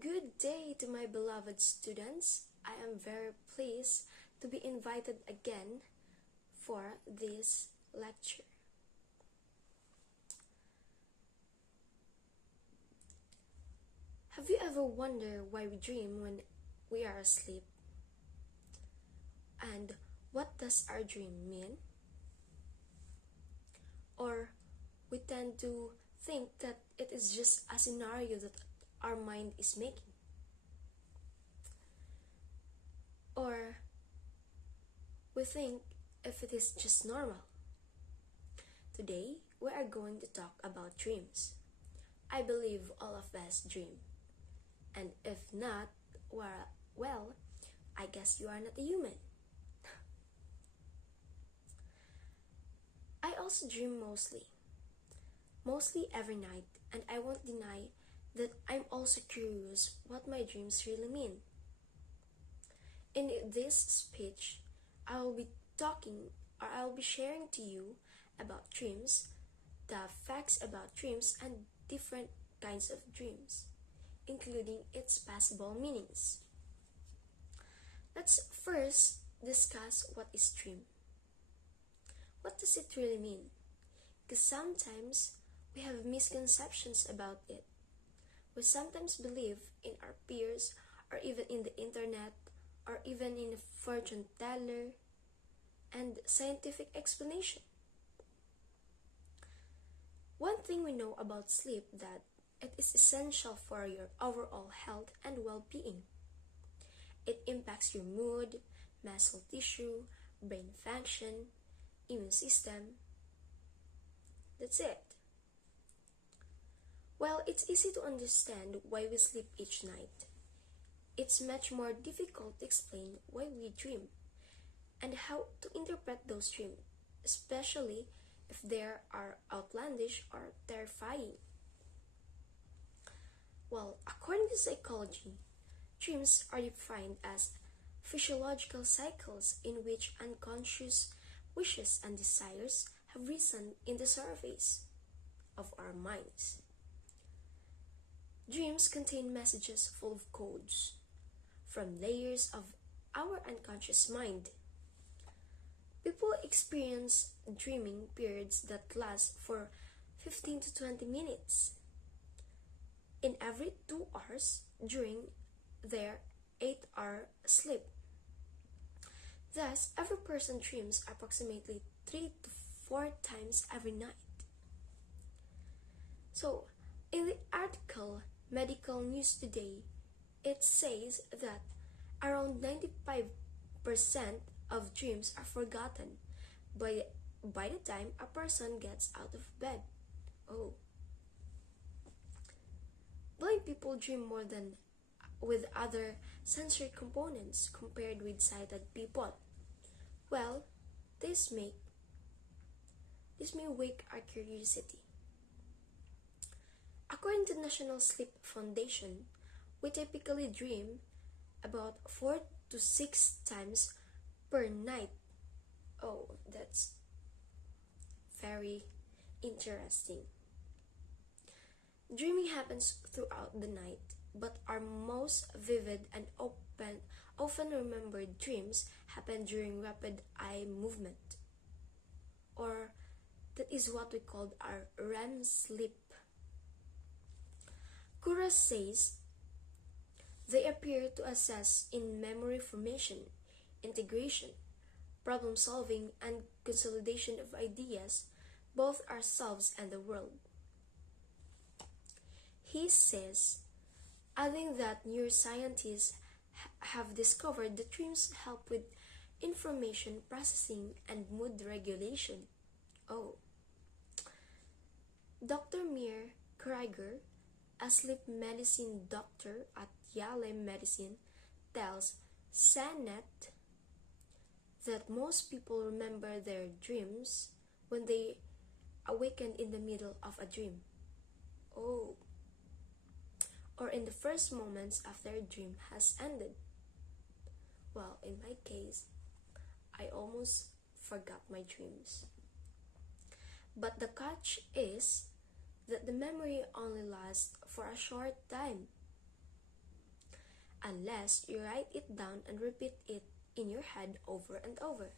Good day to my beloved students. I am very pleased to be invited again for this lecture. Have you ever wondered why we dream when we are asleep? And what does our dream mean? Or we tend to think that it is just a scenario that our mind is making. Or we think if it is just normal. Today, we are going to talk about dreams. I believe all of us dream. And if not, well, I guess you are not a human. I also dream mostly every night, and I won't deny that I'm also curious what my dreams really mean. In this speech, I'll be sharing to you about dreams, the facts about dreams, and different kinds of dreams, including its possible meanings. Let's first discuss what is dream. What does it really mean? Because sometimes we have misconceptions about it. We sometimes believe in our peers, or even in the internet, or even in a fortune teller and scientific explanation. One thing we know about sleep that it is essential for your overall health and well-being. It impacts your mood, muscle tissue, brain function, immune system. That's it. Well, it's easy to understand why we sleep each night. It's much more difficult to explain why we dream and how to interpret those dreams, especially if they are outlandish or terrifying. Well, according to psychology, dreams are defined as physiological cycles in which unconscious wishes and desires have risen in the surface of our minds. Dreams contain messages full of codes from layers of our unconscious mind. People experience dreaming periods that last for 15 to 20 minutes in every 2 hours during their 8-hour sleep. Thus, every person dreams approximately 3 to 4 times every night. So, in the article Medical News Today, it says that around 95% of dreams are forgotten by the time a person gets out of bed. Oh. Blind people dream more than with other sensory components compared with sighted people. Well, this may wake our curiosity. According to National Sleep Foundation, we typically dream about 4 to 6 times per night. Oh, that's very interesting. Dreaming happens throughout the night, but our most vivid and often remembered dreams happen during rapid eye movement, or that is what we call our REM sleep. Kura says they appear to assess in memory formation, integration, problem solving, and consolidation of ideas, both ourselves and the world. He says, adding that neuroscientists have discovered that dreams help with information processing and mood regulation. Oh. Dr. Mir Krieger, a sleep medicine doctor at Yale Medicine, tells CNET that most people remember their dreams when they awaken in the middle of a dream. Oh. Or in the first moments after a dream has ended. Well, in my case, I almost forgot my dreams. But the catch is that the memory only lasts for a short time. unless you write it down and repeat it in your head over and over.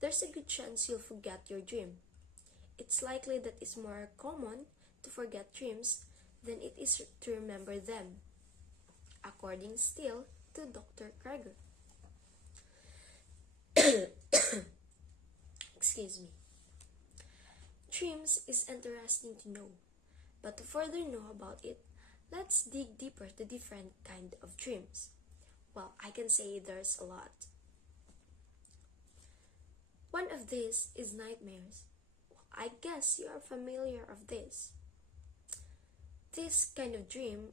There's a good chance you'll forget your dream. It's likely that it's more common to forget dreams than it is to remember them, according still to Dr. Krager. Excuse me. Dreams is interesting to know, but to further know about it, let's dig deeper to different kind of dreams. Well, I can say there's a lot. One of these is nightmares. Well, I guess you are familiar of this. This kind of dream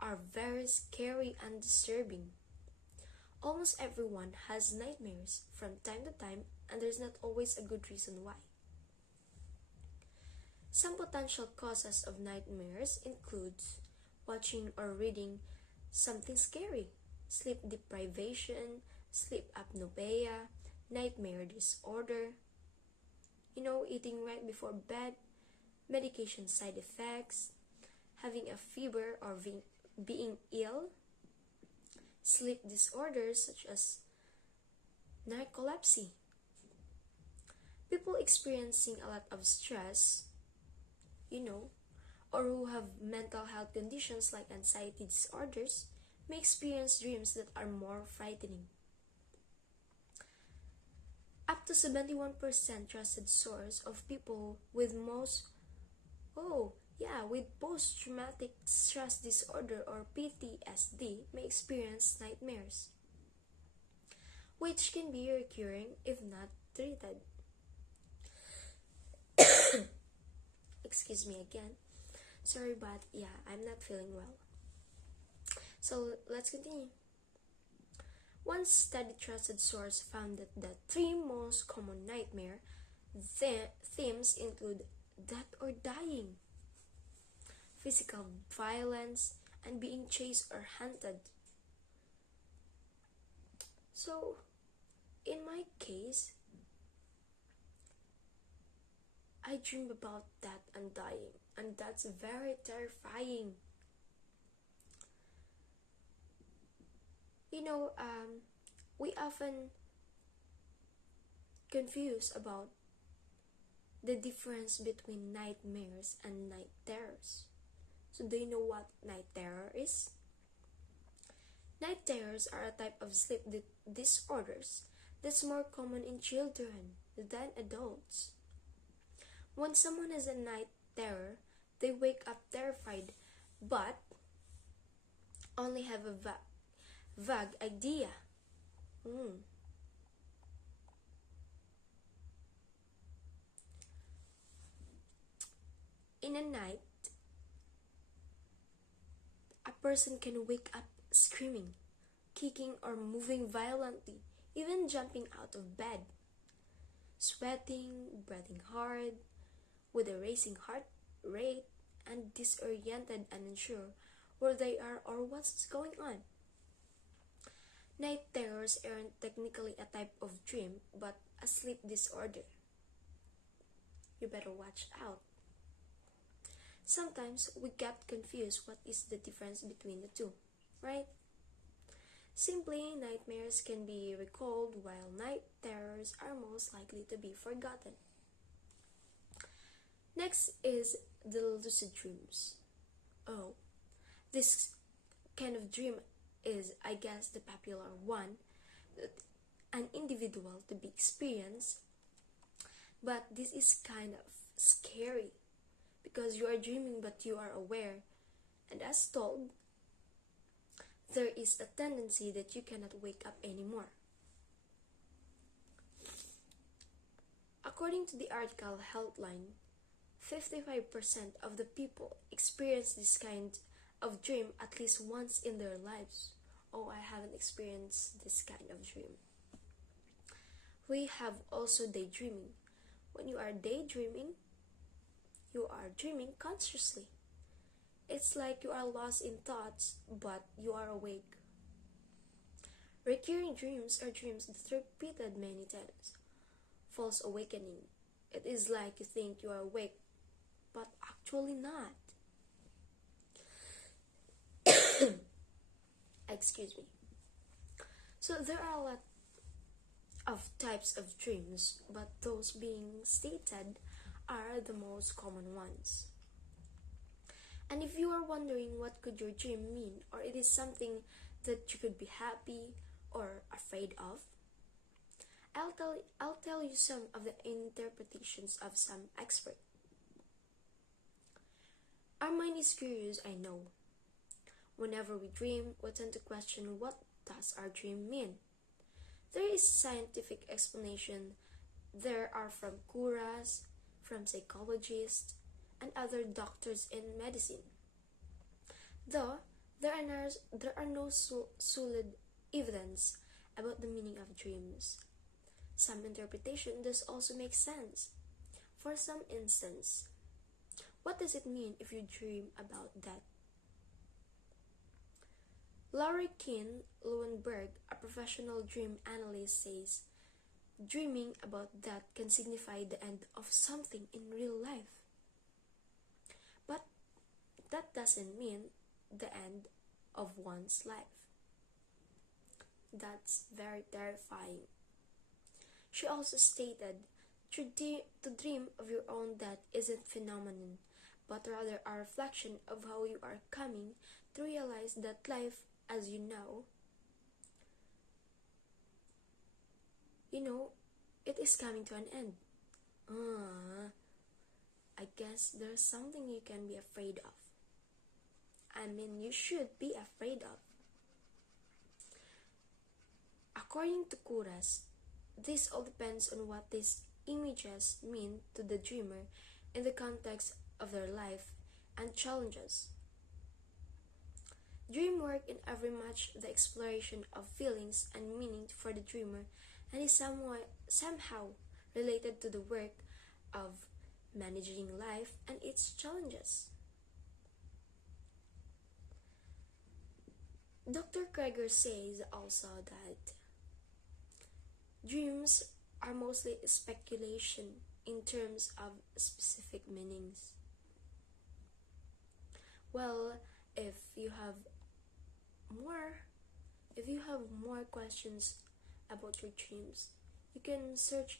are very scary and disturbing. Almost everyone has nightmares from time to time, and there's not always a good reason why. Some potential causes of nightmares include watching or reading something scary, sleep deprivation, sleep apnea, nightmare disorder, eating right before bed, medication side effects, having a fever or being ill, sleep disorders such as narcolepsy. People experiencing a lot of stress, or who have mental health conditions like anxiety disorders may experience dreams that are more frightening. Up to 71% trusted source of people with post-traumatic stress disorder or PTSD may experience nightmares, which can be recurring if not treated. Excuse me again. Sorry, but yeah, I'm not feeling well. So let's continue. One study trusted source found that the three most common nightmare themes include death or dying, physical violence, and being chased or hunted. So, in my case, I dream about death and dying, and that's very terrifying. We often confuse about the difference between nightmares and night terrors. So do you know what night terror is? Night terrors are a type of sleep disorders that's more common in children than adults. When someone has a night terror, they wake up terrified but only have a vague idea. In a night, a person can wake up screaming, kicking or moving violently, even jumping out of bed, sweating, breathing hard, with a racing heart rate, and disoriented and unsure where they are or what's going on. Night terrors aren't technically a type of dream, but a sleep disorder. You better watch out. Sometimes we get confused what is the difference between the two, right? Simply, nightmares can be recalled while night terrors are most likely to be forgotten. Next is the lucid dreams. Oh, this kind of dream is, I guess, the popular one that an individual to be experienced, but this is kind of scary because you are dreaming but you are aware, and as told, there is a tendency that you cannot wake up anymore. According to the article Healthline, 55% of the people experience this kind of dream at least once in their lives. Oh, I haven't experienced this kind of dream. We have also daydreaming. When you are daydreaming, you are dreaming consciously. It's like you are lost in thoughts, but you are awake. Recurring dreams are dreams that are repeated many times. False awakening. It is like you think you are awake, but actually not. excuse me. So there are a lot of types of dreams, but those being stated are the most common ones. And if you are wondering what could your dream mean, or it is something that you could be happy or afraid of, I'll tell you some of the interpretations of some experts. Our mind is curious, I know. Whenever we dream, we tend to question what does our dream mean. There is scientific explanation. There are from curas, from psychologists, and other doctors in medicine. Though there are no solid evidence about the meaning of dreams. Some interpretation does also make sense. For some instance, what does it mean if you dream about death? Laurie Keen Lowenberg, a professional dream analyst, says, dreaming about death can signify the end of something in real life. But that doesn't mean the end of one's life. That's very terrifying. She also stated, to dream of your own death isn't phenomenon, but rather a reflection of how you are coming to realize that life as you know, it is coming to an end. I guess there's something you can be afraid of. I mean, you should be afraid of. According to Kuras, this all depends on what these images mean to the dreamer in the context of their life and challenges. Dream work in every much the exploration of feelings and meaning for the dreamer, and is somehow related to the work of managing life and its challenges. Dr. Kreger says also that dreams are mostly speculation in terms of specific meanings. Well, if you have more questions about your dreams, you can search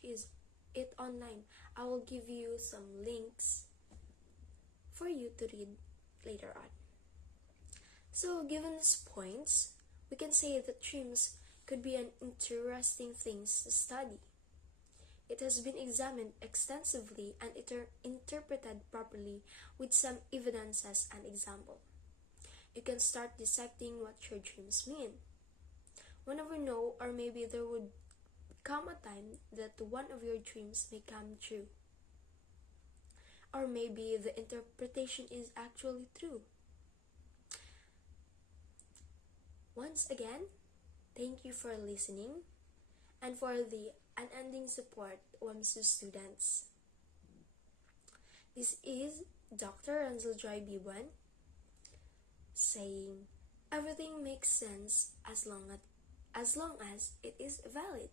it online. I will give you some links for you to read later on. So given these points, we can say that dreams could be an interesting thing to study. It has been examined extensively and interpreted properly with some evidences and example. You can start dissecting what your dreams mean. We'll never know, or maybe there would come a time that one of your dreams may come true. Or maybe the interpretation is actually true. Once again, thank you for listening and for the unending support WAMSU students. This is Dr. Renzel Joy Biban saying everything makes sense as long as it is valid.